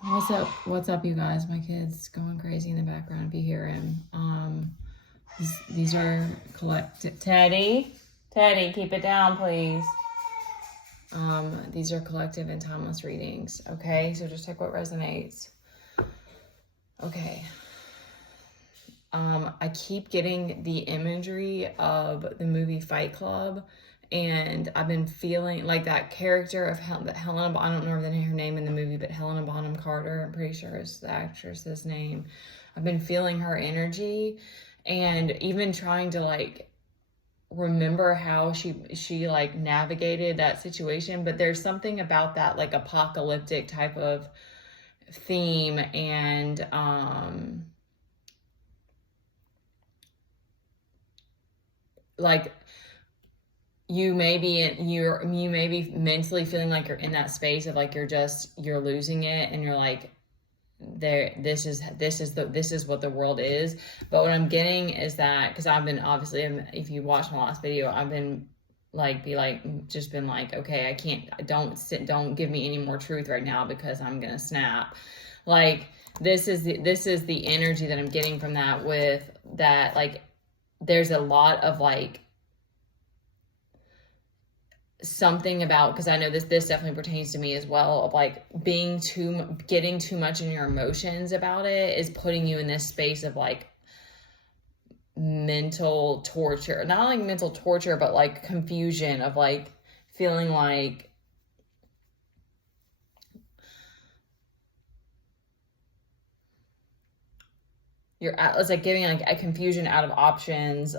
What's up, you guys? My kid's going crazy in the background if you hear him. These are collective. Teddy, keep it down, please. These are collective and timeless readings. Okay, so just take what resonates. Okay. I keep getting the imagery of the movie Fight Club, and I've been feeling like that character of Helena. I don't know her name in the movie, but Helena Bonham Carter, I'm pretty sure is the actress's name. I've been feeling her energy, and even trying to like remember how she like navigated that situation. But there's something about that like apocalyptic type of theme, and like you may be mentally feeling like you're in that space of like you're losing it, and you're like, this is what the world is. But what I'm getting is that, because I've been, obviously, if you watched my last video, I've been like okay, I can't, don't give me any more truth right now because I'm gonna snap. Like this is the energy that I'm getting from that, with that, like there's a lot of like something about, because I know this definitely pertains to me as well, of like getting too much in your emotions about it is putting you in this space of like mental torture. Not like mental torture, but like confusion of like feeling like it's like giving like a confusion out of options.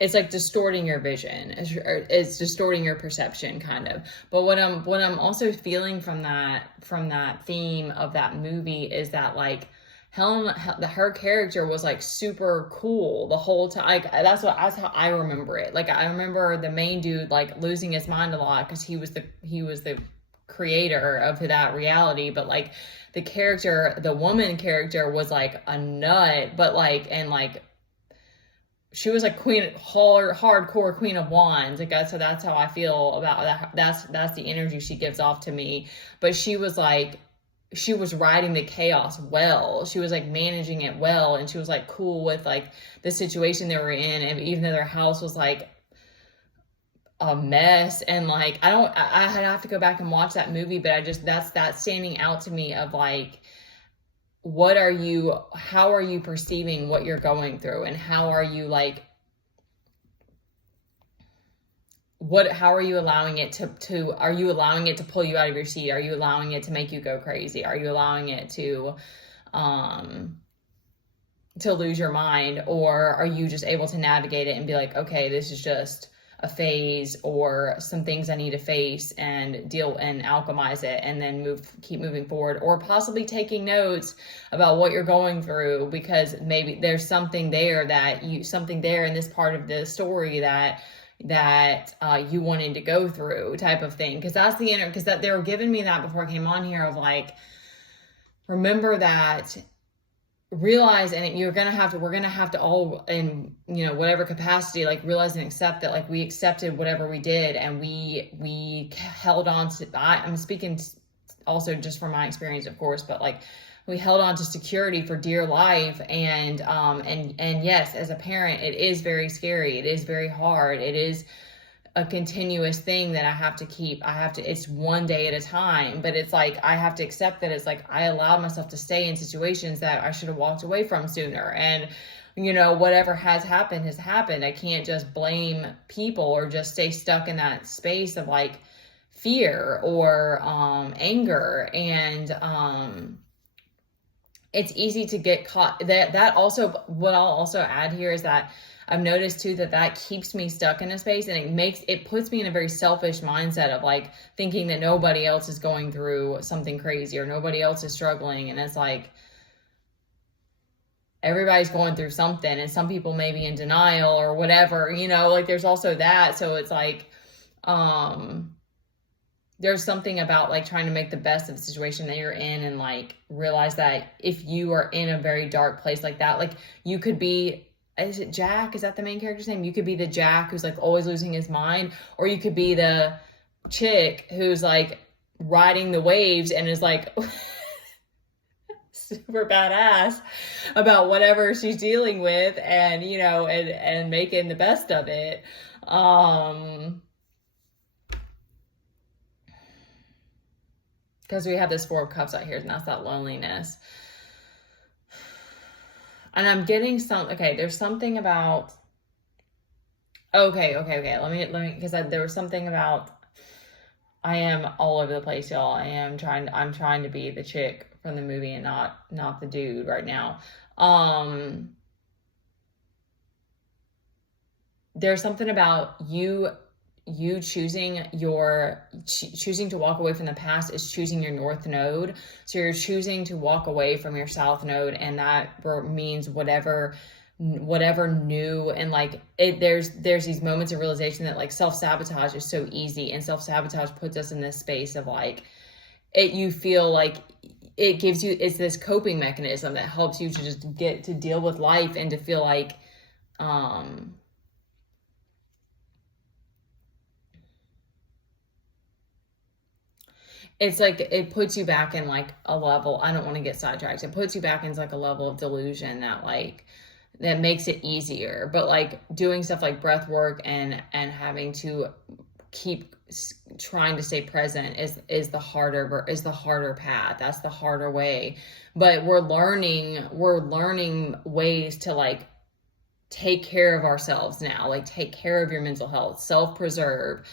It's like distorting your vision. It's distorting your perception, kind of. But what I'm also feeling from that theme of that movie is that like her character was like super cool the whole time. Like that's how I remember it. Like I remember the main dude like losing his mind a lot because he was the creator of that reality. But like the woman character was like a nut, but like, and like she was like hardcore Queen of Wands. Like so that's how I feel about that. That's the energy she gives off to me. But she was riding the chaos well. She was like managing it well, and she was like cool with like the situation they were in, and even though their house was like a mess, and like I have to go back and watch that movie, but that's standing out to me of like, how are you perceiving what you're going through, and how are you like, how are you allowing it are you allowing it to pull you out of your seat? Are you allowing it to make you go crazy? Are you allowing it to lose your mind? Or are you just able to navigate it and be like, okay, this is just a phase, or some things I need to face and deal and alchemize it, and then keep moving forward, or possibly taking notes about what you're going through, because maybe there's something there in this part of the story that you wanted to go through, type of thing. Because that they were giving me that before I came on here, of like, remember that, realize, and we're gonna have to all, in whatever capacity, like realize and accept that like we accepted whatever we did, and we held on to, I'm speaking also just from my experience, of course, but like we held on to security for dear life. And yes, as a parent, it is very scary, it is very hard, it is a continuous thing that it's one day at a time. But it's like, I have to accept that it's like, I allowed myself to stay in situations that I should have walked away from sooner. And, whatever has happened has happened. I can't just blame people or just stay stuck in that space of like fear or anger. And it's easy to get caught. That also, what I'll also add here is that I've noticed too that keeps me stuck in a space, and it puts me in a very selfish mindset of like thinking that nobody else is going through something crazy, or nobody else is struggling. And it's like, everybody's going through something, and some people may be in denial or whatever, like there's also that. So it's like, there's something about like trying to make the best of the situation that you're in, and like realize that if you are in a very dark place like that, like you could be, is it Jack? Is that the main character's name? You could be the Jack who's like always losing his mind, or you could be the chick who's like riding the waves and is like super badass about whatever she's dealing with, and you know, and making the best of it. Because we have this Four of Cups out here, and that's that loneliness. And I'm getting some, okay, there's something about, okay. Let me, because there was something about, I am all over the place, y'all. I'm trying to be the chick from the movie and not the dude right now. There's something about you choosing to walk away from the past is choosing your north node. So you're choosing to walk away from your south node, and that means whatever new, and like there's these moments of realization that like self-sabotage is so easy, and self-sabotage puts us in this space of like you feel like it gives you, it's this coping mechanism that helps you to just get to deal with life and to feel like it's like it puts you back in like a level, I don't want to get sidetracked, it puts you back into like a level of delusion that makes it easier. But like doing stuff like breath work and having to keep trying to stay present is the harder path. That's the harder way. But we're learning ways to like take care of ourselves now, like take care of your mental health, self-preserve,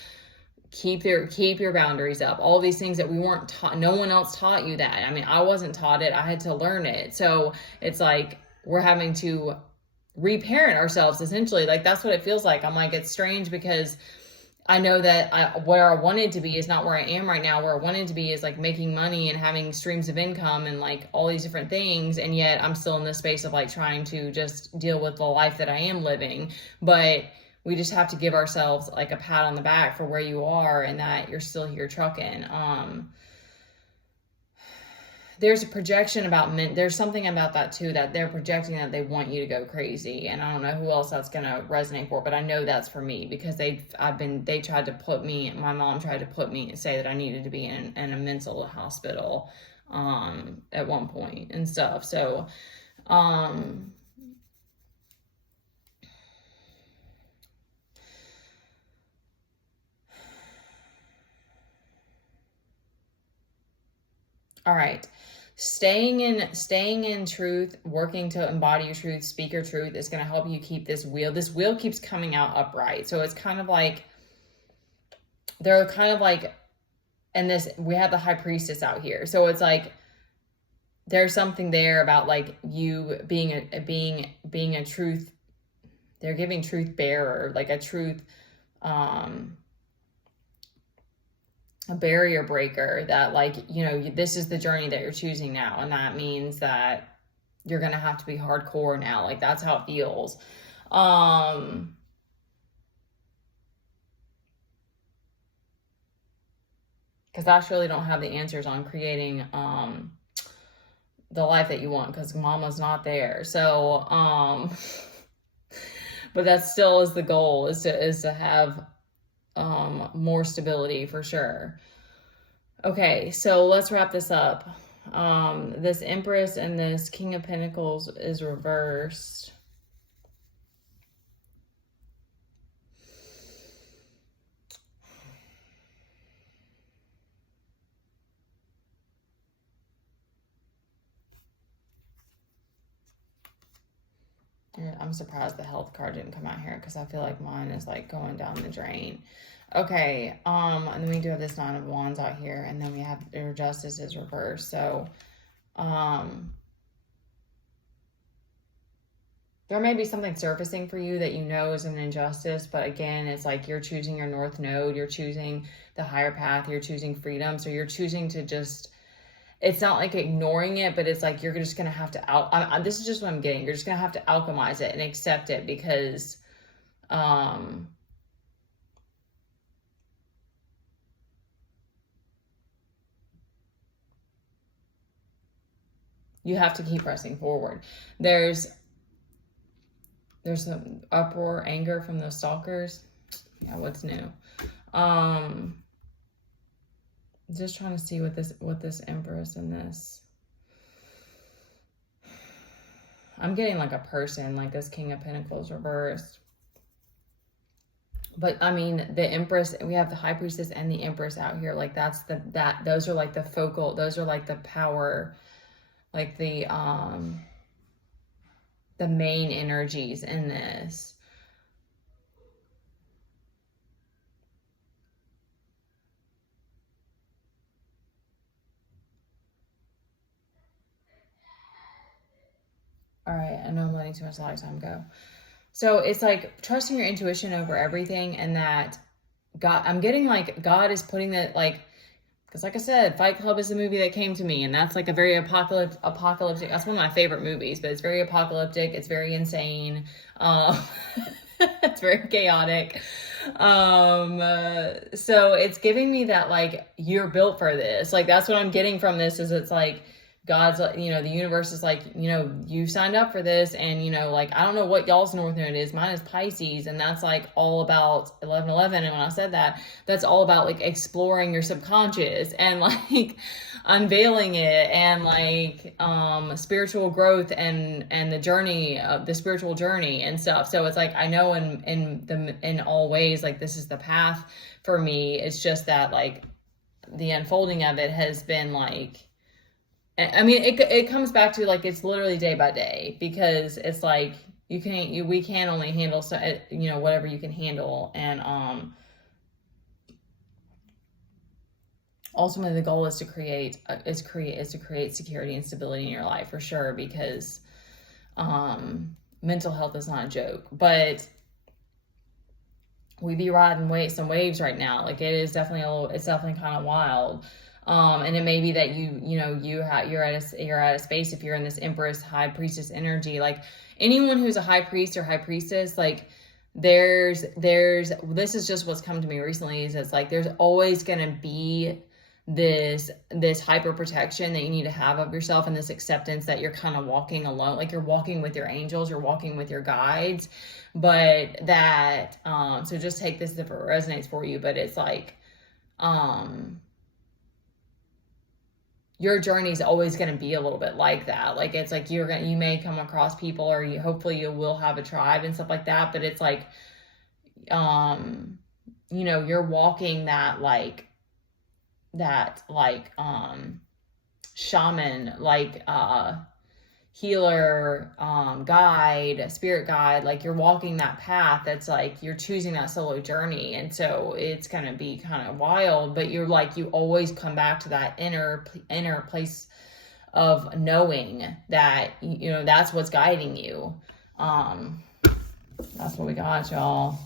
keep your boundaries up, all these things that we weren't taught. No one else taught you that. I mean, I wasn't taught it. I had to learn it. So it's like we're having to reparent ourselves essentially. Like that's what it feels like. I'm like, it's strange because I know that where I wanted to be is not where I am right now. Where I wanted to be is like making money and having streams of income and like all these different things. And yet I'm still in this space of like trying to just deal with the life that I am living. But we just have to give ourselves like a pat on the back for where you are and that you're still here trucking. There's a projection about men. There's something about that too, that they're projecting that they want you to go crazy. And I don't know who else that's going to resonate for, but I know that's for me because my mom tried to put me, say that I needed to be in a mental hospital, at one point and stuff. So, all right. Staying in truth, working to embody your truth, speak your truth is going to help you keep this wheel. This wheel keeps coming out upright. So it's kind of like, they're kind of like, and this, we have the high priestess out here. So it's like, there's something there about like you being a truth. They're giving truth bearer, like a truth, a barrier breaker that like, you know, this is the journey that you're choosing now. And that means that you're going to have to be hardcore now. Like that's how it feels. Because I surely don't have the answers on creating, the life that you want because mama's not there. So, but that still is the goal, is to have more stability for sure. Okay, so let's wrap this up. This Empress and this King of Pentacles is reversed. I'm surprised the health card didn't come out here because I feel like mine is like going down the drain. Okay, and then we do have this Nine of Wands out here, and then we have your Justice is reversed. So, there may be something surfacing for you that you know is an injustice, but again, it's like you're choosing your North Node, you're choosing the higher path, you're choosing freedom, so you're choosing to just, it's not like ignoring it, but it's like you're just going to have to this is just what I'm getting. You're just going to have to alchemize it and accept it because you have to keep pressing forward. There's some uproar, anger from those stalkers. Yeah, what's new? Just trying to see what this Empress and this. I'm getting like a person, like this King of Pentacles reversed. But I mean, the Empress, we have the High Priestess and the Empress out here. Like those are like the focal, those are like the power, like the main energies in this. All right, I know I'm letting too much lifetime go. So it's like trusting your intuition over everything, and that God, I'm getting like God is putting that, like, because like I said, Fight Club is the movie that came to me, and that's like a very apocalyptic, that's one of my favorite movies, but it's very apocalyptic, it's very insane, it's very chaotic. So it's giving me that, like, you're built for this. Like, that's what I'm getting from this, is it's like, God's, you know, the universe is like, you know, you signed up for this, and, you know, like, I don't know what y'all's North Node is. Mine is Pisces, and that's like all about 11/11. And when I said that, that's all about like exploring your subconscious and like unveiling it, and like spiritual growth and the journey, the spiritual journey and stuff. So it's like, I know in all ways, like, this is the path for me. It's just that, like, the unfolding of it has been like, I mean, it comes back to, like, it's literally day by day, because it's like, we can only handle, so, you know, whatever you can handle. And ultimately the goal is to create security and stability in your life, for sure, because mental health is not a joke. But we be riding some waves right now. Like, it is definitely it's definitely kind of wild. And it may be that you're at a space, if you're in this Empress, High Priestess energy, like anyone who's a High Priest or High Priestess, like this is just what's come to me recently, is it's like, there's always going to be this hyper protection that you need to have of yourself, and this acceptance that you're kind of walking alone, like you're walking with your angels, you're walking with your guides. But that, so just take this if it resonates for you, but it's like, your journey is always going to be a little bit like that. Like, it's like, you may come across people, or hopefully you will have a tribe and stuff like that. But it's like, you know, you're walking that shaman, like, healer, guide, spirit guide, like, you're walking that path. That's like, you're choosing that solo journey. And so it's going to be kind of wild, but you're like, you always come back to that inner place of knowing that, you know, that's what's guiding you. That's what we got, y'all.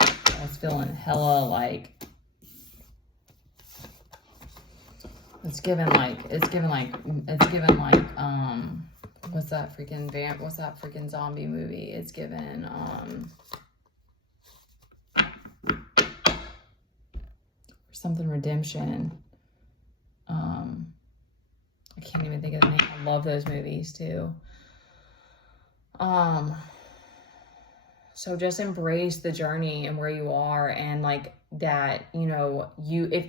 I was feeling hella like, it's given like, what's that freaking zombie movie? It's given, something redemption. I can't even think of the name. I love those movies too. So just embrace the journey and where you are, and like that, you know,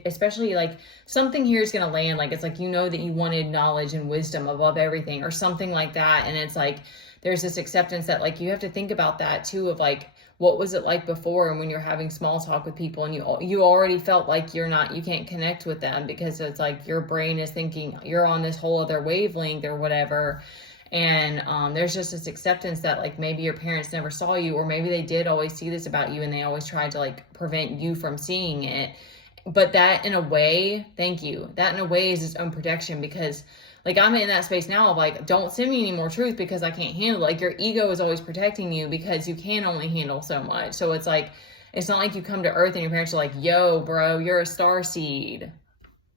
especially like something here is going to land. Like, it's like, you know, that you wanted knowledge and wisdom above everything, or something like that. And it's like, there's this acceptance that, like, you have to think about that too, of like, what was it like before? And when you're having small talk with people, and you already felt like you can't connect with them, because it's like your brain is thinking you're on this whole other wavelength or whatever. And there's just this acceptance that, like, maybe your parents never saw you, or maybe they did always see this about you, and they always tried to, like, prevent you from seeing it. But that, in a way, that in a way is its own protection, because, like, I'm in that space now of like, don't send me any more truth because I can't handle it. Like, your ego is always protecting you because you can only handle so much. So it's like, it's not like you come to Earth and your parents are like, yo, bro, you're a star seed,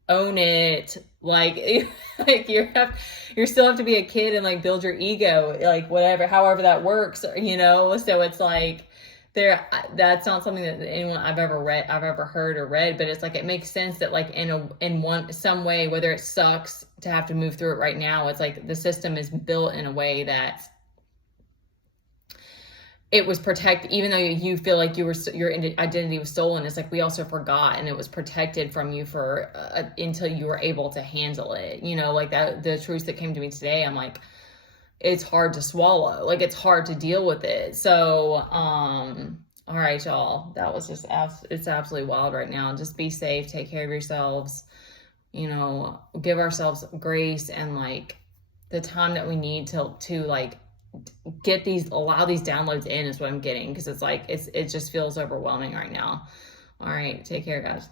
own it. Like, like you still have to be a kid and like build your ego, like whatever, however that works, you know? So it's like, that's not something that anyone I've ever heard or read, but it's like, it makes sense that, like, in some way, whether it sucks to have to move through it right now, it's like the system is built in a way that it was protected, even though you feel like your identity was stolen. It's like we also forgot, and it was protected from you for until you were able to handle it. You know, like that, the truths that came to me today, I'm like, it's hard to swallow. Like, it's hard to deal with it. So, all right, y'all, that was just, it's absolutely wild right now. Just be safe, take care of yourselves, you know, give ourselves grace and like the time that we need to like allow these downloads in is what I'm getting. Cause it's like, it just feels overwhelming right now. All right. Take care, guys.